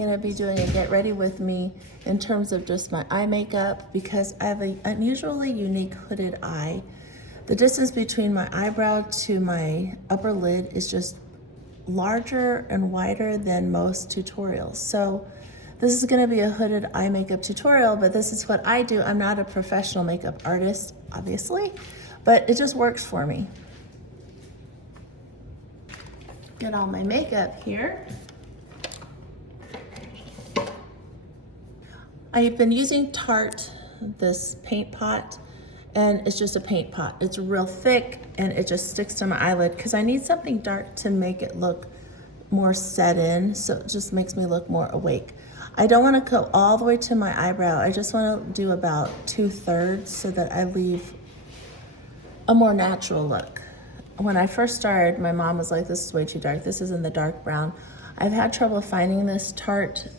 I'm gonna be doing a get ready with me in terms of just my eye makeup because I have an unusually unique hooded eye. The distance between my eyebrow to my upper lid is just larger and wider than most tutorials. So this is gonna be a hooded eye makeup tutorial, but this is what I do. I'm not a professional makeup artist, obviously, but it just works for me. Get all my makeup here. I've been using Tarte, this paint pot, and it's just a paint pot. It's real thick and it just sticks to my eyelid because I need something dark to make it look more set in, so it just makes me look more awake. I don't want to go all the way to my eyebrow. I just want to do about 2/3 so that I leave a more natural look. When I first started, my mom was like, this is way too dark. This is in the dark brown. I've had trouble finding this Tarte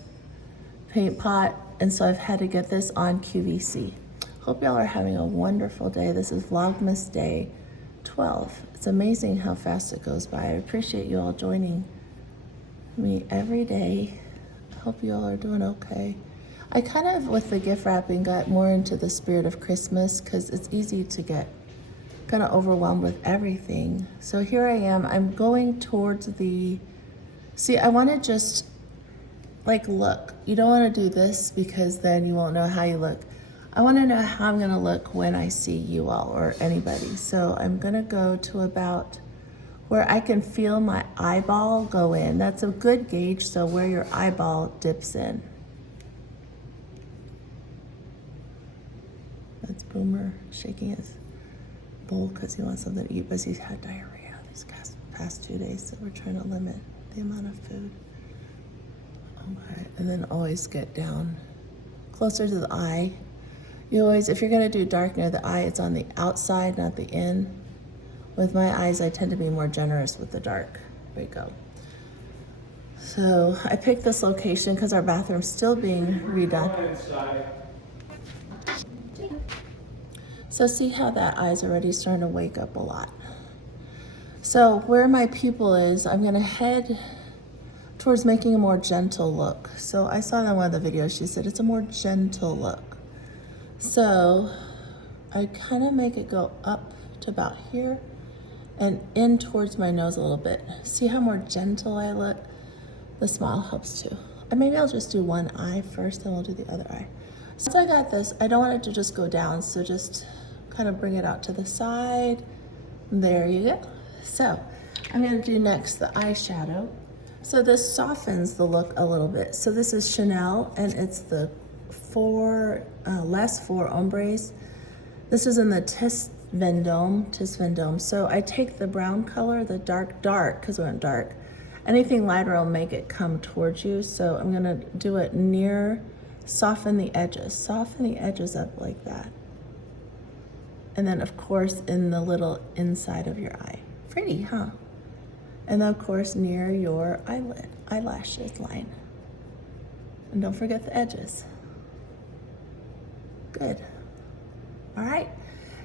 paint pot, and so I've had to get this on QVC. Hope y'all are having a wonderful day. This is Vlogmas Day 12. It's amazing how fast it goes by. I appreciate you all joining me every day. Hope you all are doing okay. I kind of, with the gift wrapping, got more into the spirit of Christmas because it's easy to get kind of overwhelmed with everything. So here I am. I'm going towards the, see, I want to just like look. You don't want to do this because then you won't know how you look. I want to know how I'm going to look when I see you all or anybody. So I'm going to go to about where I can feel my eyeball go in. That's a good gauge, so where your eyeball dips in. That's Boomer shaking his bowl because he wants something to eat, but he's had diarrhea these past 2 days, so we're trying to limit the amount of food. Okay, and then always get down closer to the eye. You always, if you're gonna do dark near the eye, it's on the outside, not the in. With my eyes, I tend to be more generous with the dark. There we go. So I picked this location because our bathroom's still being redone. So see how that eye's already starting to wake up a lot. So where my pupil is, I'm gonna head towards making a more gentle look. So I saw in one of the videos, she said it's a more gentle look. So I kind of make it go up to about here and in towards my nose a little bit. See how more gentle I look? The smile helps too. And maybe I'll just do one eye first, then we'll do the other eye. Since I got this, I don't want it to just go down, so just kind of bring it out to the side. There you go. So I'm gonna do next the eyeshadow. So this softens the look a little bit. So this is Chanel, and it's the less four ombres. This is in the Tis Vendome. So I take the brown color, the dark, because we went dark. Anything lighter will make it come towards you. So I'm gonna do it near, soften the edges up like that. And then of course in the little inside of your eye. Pretty, huh? And then of course near your eyelashes line. And don't forget the edges. Good. All right.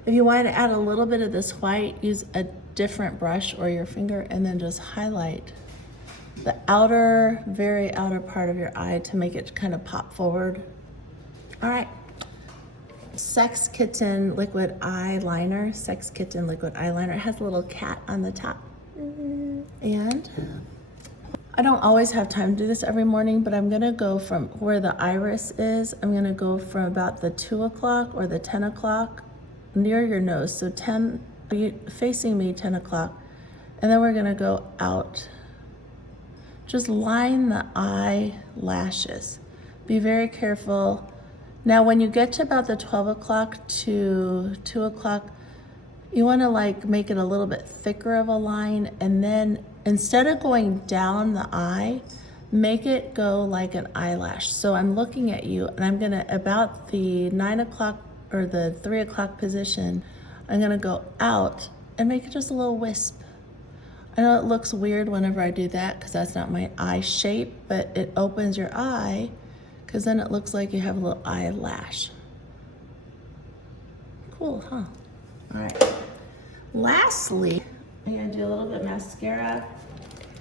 If you want to add a little bit of this white, use a different brush or your finger and then just highlight the outer, very outer part of your eye to make it kind of pop forward. All right. Sex Kitten liquid eyeliner. It has a little cat on the top. And I don't always have time to do this every morning, but I'm gonna go from where the iris is. I'm gonna go from about the 2 o'clock or the 10 o'clock near your nose. So 10, facing me, 10 o'clock. And then we're gonna go out. Just line the eyelashes. Be very careful. Now, when you get to about the 12 o'clock to 2 o'clock, you wanna like make it a little bit thicker of a line, and then instead of going down the eye, make it go like an eyelash. So I'm looking at you and I'm gonna, about the 9 o'clock or the 3 o'clock position, I'm gonna go out and make it just a little wisp. I know it looks weird whenever I do that because that's not my eye shape, but it opens your eye because then it looks like you have a little eyelash. Cool, huh? All right. Lastly, I'm gonna do a little bit of mascara.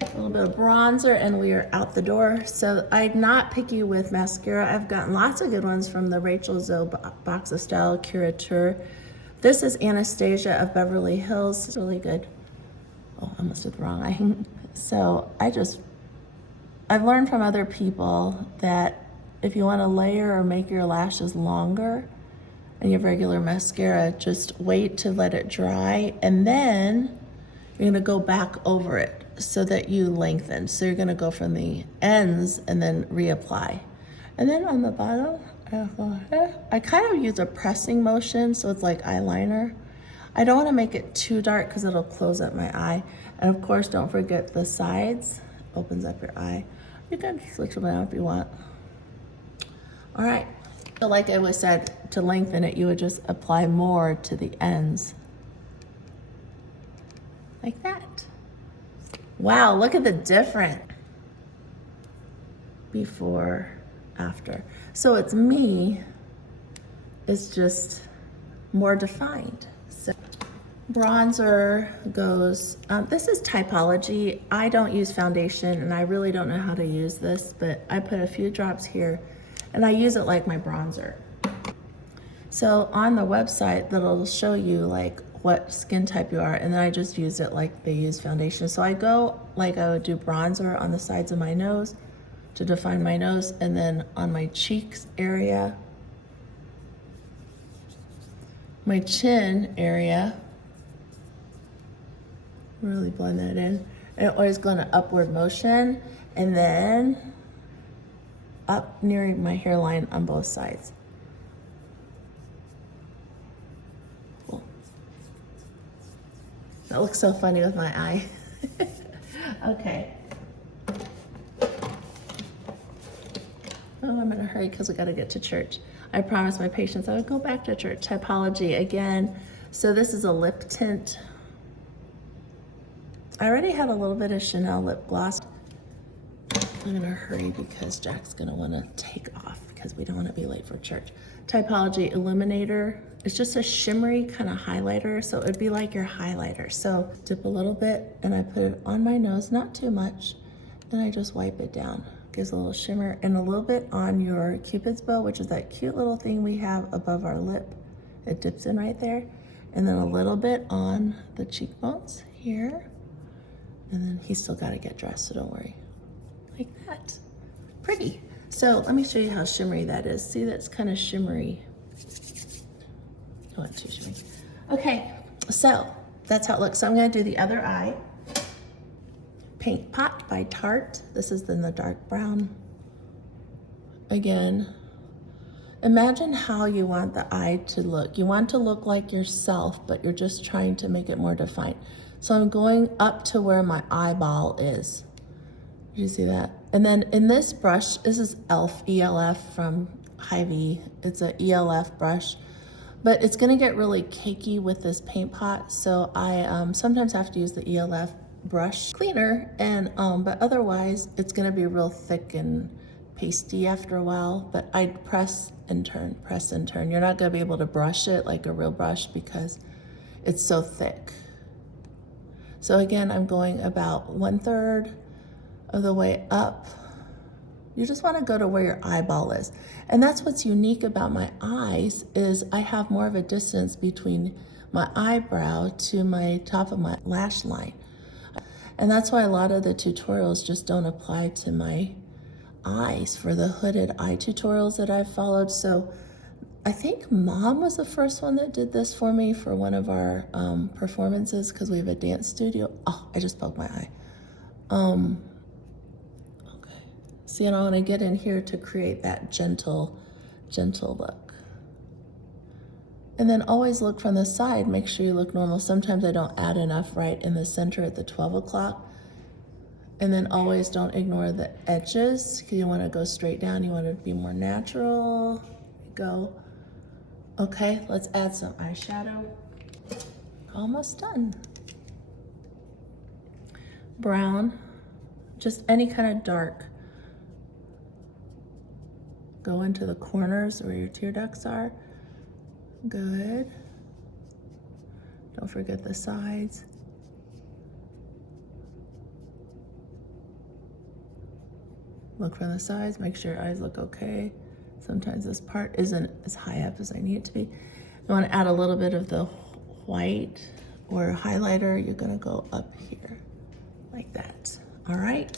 A little bit of bronzer and we are out the door. So I'm not picky with mascara. I've gotten lots of good ones from the Rachel Zoe Box of Style Curateur. This is Anastasia of Beverly Hills. It's really good. Oh, I almost did the wrong eye. So I've learned from other people that if you want to layer or make your lashes longer and you have regular mascara, just wait to let it dry and then you're gonna go back over it so that you lengthen. So you're gonna go from the ends and then reapply. And then on the bottom, I kind of use a pressing motion so it's like eyeliner. I don't wanna make it too dark because it'll close up my eye. And of course, don't forget the sides, opens up your eye. You can switch them out if you want. All right, so like I was said, to lengthen it, you would just apply more to the ends. Like that. Wow, look at the difference. Before, after. So it's me, it's just more defined. So bronzer goes, this is Typology. I don't use foundation and I really don't know how to use this, but I put a few drops here and I use it like my bronzer. So on the website, that'll show you like what skin type you are, and then I just use it like they use foundation. So I go like I would do bronzer on the sides of my nose to define my nose, and then on my cheeks area, my chin area, really blend that in. And always go in an upward motion, and then up near my hairline on both sides. Cool. That looks so funny with my eye. Okay. Oh, I'm in a hurry because we got to get to church. I promised my patients I would go back to church. Typology again. So this is a lip tint. I already had a little bit of Chanel lip gloss. I'm gonna hurry because Jack's gonna wanna take off because we don't wanna be late for church. Typology Illuminator. It's just a shimmery kind of highlighter, so it'd be like your highlighter. So dip a little bit and I put it on my nose, not too much, and I just wipe it down. Gives a little shimmer, and a little bit on your Cupid's bow, which is that cute little thing we have above our lip. It dips in right there. And then a little bit on the cheekbones here. And then he's still gotta get dressed, so don't worry. Like that. Pretty. So let me show you how shimmery that is. See, that's kind of shimmery. Oh, not too shimmery. Okay, so that's how it looks. So I'm gonna do the other eye. Paint Pot by Tarte. This is in the dark brown. Again, imagine how you want the eye to look. You want to look like yourself, but you're just trying to make it more defined. So I'm going up to where my eyeball is. Did you see that? And then in this brush, this is ELF from Hy-Vee. It's an ELF brush, but it's gonna get really cakey with this paint pot. So I sometimes have to use the ELF brush cleaner, and but otherwise it's gonna be real thick and pasty after a while. But I'd press and turn, press and turn. You're not gonna be able to brush it like a real brush because it's so thick. So again, I'm going about 1/3 of the way up. You just want to go to where your eyeball is. And that's what's unique about my eyes, is I have more of a distance between my eyebrow to my top of my lash line. And that's why a lot of the tutorials just don't apply to my eyes for the hooded eye tutorials that I've followed. So I think Mom was the first one that did this for me for one of our performances, because we have a dance studio. Oh, I just poked my eye. Okay. See, and I want to get in here to create that gentle look. And then always look from the side, make sure you look normal. Sometimes I don't add enough right in the center at the 12 o'clock. And then always don't ignore the edges, because you want to go straight down. You want to be more natural. Go. Okay, let's add some eyeshadow. Almost done. Brown, just any kind of dark. Go into the corners where your tear ducts are. Good. Don't forget the sides. Look from the sides, make sure your eyes look okay. Sometimes this part isn't as high up as I need it to be. You want to add a little bit of the white or highlighter. You're going to go up here like that. All right.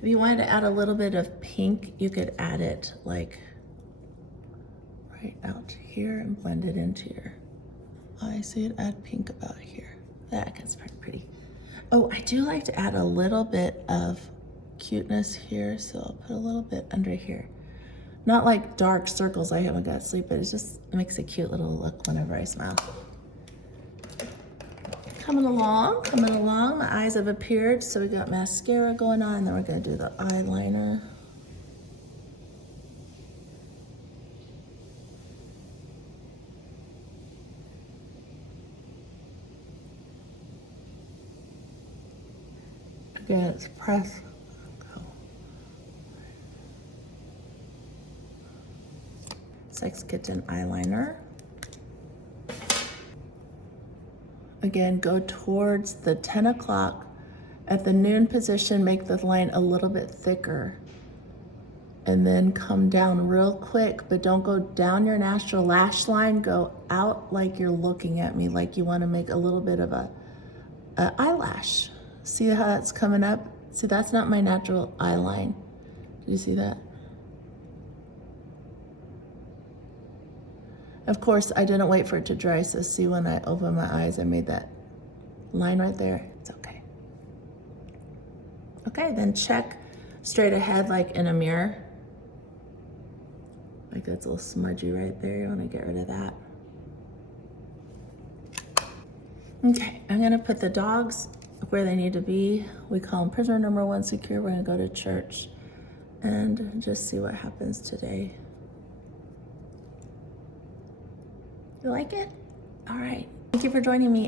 If you wanted to add a little bit of pink, you could add it like right out here and blend it into your eye. So you'd add pink about here. That gets pretty. Oh, I do like to add a little bit of cuteness here, so I'll put a little bit under here. Not like dark circles, I haven't got sleep, but it makes a cute little look whenever I smile. Coming along, my eyes have appeared, so we got mascara going on, and then we're gonna do the eyeliner. Again, it's press. Sex Kitten eyeliner. Again, go towards the 10 o'clock. At the noon position, make the line a little bit thicker. And then come down real quick, but don't go down your natural lash line. Go out like you're looking at me, like you want to make a little bit of a eyelash. See how that's coming up? See, that's not my natural eye line. Did you see that? Of course, I didn't wait for it to dry, so see when I open my eyes, I made that line right there. It's okay. Okay, then check straight ahead like in a mirror. Like that's a little smudgy right there. You want to get rid of that. Okay, I'm gonna put the dogs where they need to be. We call them prisoner number 1 secure. We're gonna go to church and just see what happens today. You like it? All right. Thank you for joining me.